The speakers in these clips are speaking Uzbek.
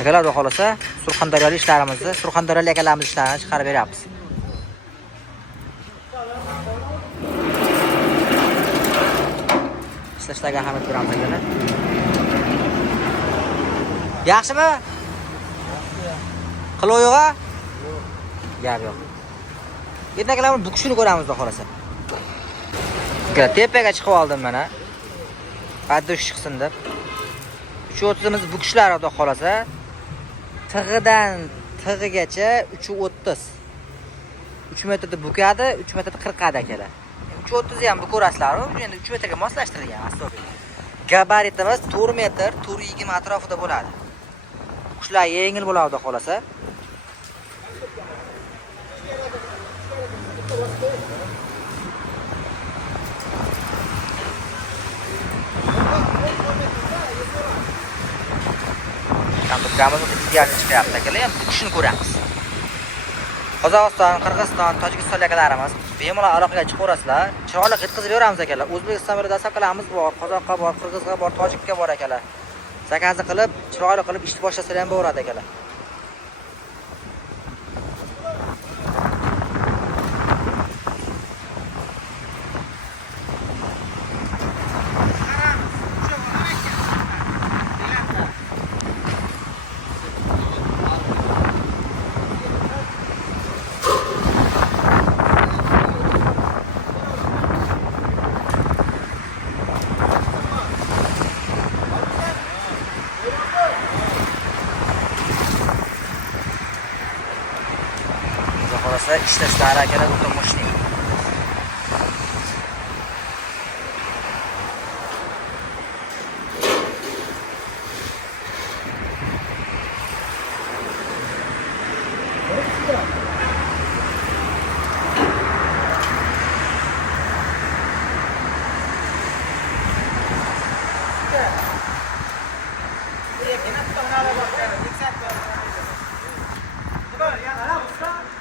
Akalar xudo xolasa Surxondaryolik ishlarimizni, Surxondaryolik akalarimiz ishlarini chiqarib beryapmiz. Ishlashlarga ahamiyat beramiz akalar. Yaxshimi? Qilov yo'q-a? Gap yo'q. Endi akalar bukishini ko'ramiz xudo xolasa. Tepaga chiqib oldim mana. Addush chiqsin deb. 330imiz bukishlar xudo xolasa. Tig'idan tig'igacha 330. 3 metrda bukadi, 3 metrda qirqadi akalar. 330 ham bukurasizlar, endi 3 metrga moslashtirilgan astobil. Gabaritimiz 4 metr, 420 atrofida bo'ladi. Qushlar yengil bo'ladi xudo xolasa. Kamera idealni chiqyapti akalar, ham bukishini ko'ramiz. Qozog'iston, Qirg'iziston, Tojikiston akalarimiz bemalol aloqaga chiqaverasizlar. Chiroyli yetkazib beramiz akalar. O'zbekiston birida akalarimiz bor, Qozoqqa bor, Qirg'izga bor, Tojikka bor akalar. Zakazni qilib, chiroyli qilib ishni boshlasalar ham bo'lardi akalar. Ishlashlari akalar o'ta mushlik.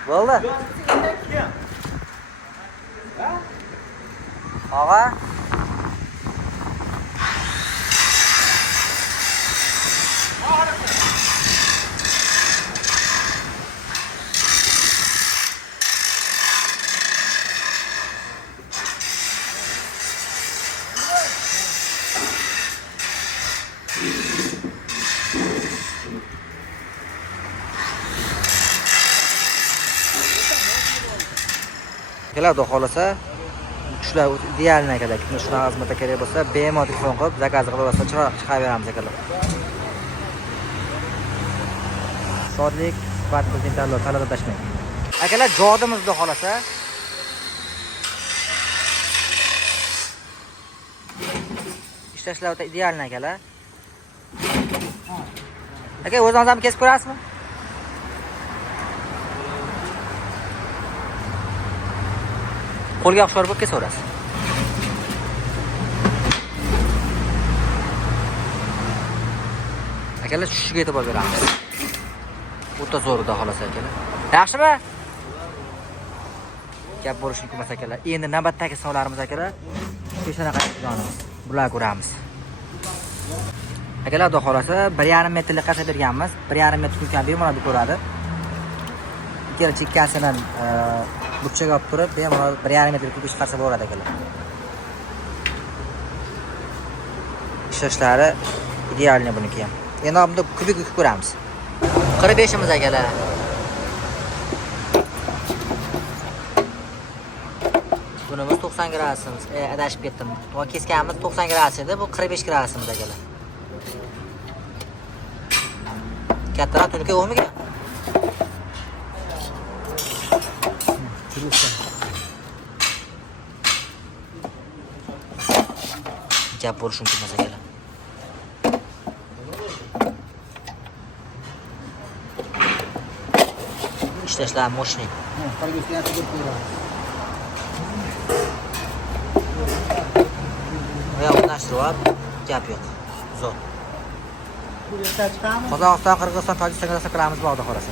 Bo'ldi. Og'a. Keladi xolasa. Shular idealni akalar. Shunaqa xizmatga kerak bo'lsa, bemalol telefon qilib, zakaz qilib olsa, chiroyli chiqarib beramiz akalar. Shodlik, sifat bizning tanlov, talab tashmang. Akalar, jodimizda xolasa. Ishlashlar o'ta idealni akalar. Aka, o'zingiz ham kesib ko'rasizmi? Qo'lga o'xshar bo'lib kesaverasiz. Akalar tushishiga e'tibor beramiz. O'ta zo'rda xolasa akalar. Yaxshimi? Gap bo'lishi mumkin emas akalar. Endi navbatdagi sinovlarimiz akalar. Peshona qattiqjonimiz. Bular ko'ramiz. Akalar, xudo xolasa 1,5 metrlik qasa berganmiz. 1,5 metr turgan bemalol ko'radi. Ikkala chekkasidan burchaga olib turib, bemalol 1,5 metr turib chiqarsa bo'ladi akalar. Ishlashlari idealni buniki ham. Endi bunda kubik ko'ramiz. 45imiz akalar. Bunimiz 90 gradusimiz. Adashib ketdim. To'g'ri kesganimiz 90 gradus edi, bu 45 gradusimiz akalar. Kattaroq tunka o'rmiga. Gap bo'lishi mumkin emas akalar. Ishlashlar moshni. Oyoqlashtirib, gap yo'q. Zo'r. Qozog'iston, Qirg'iziston, Tojikistonga qilamiz, xudo xolasa.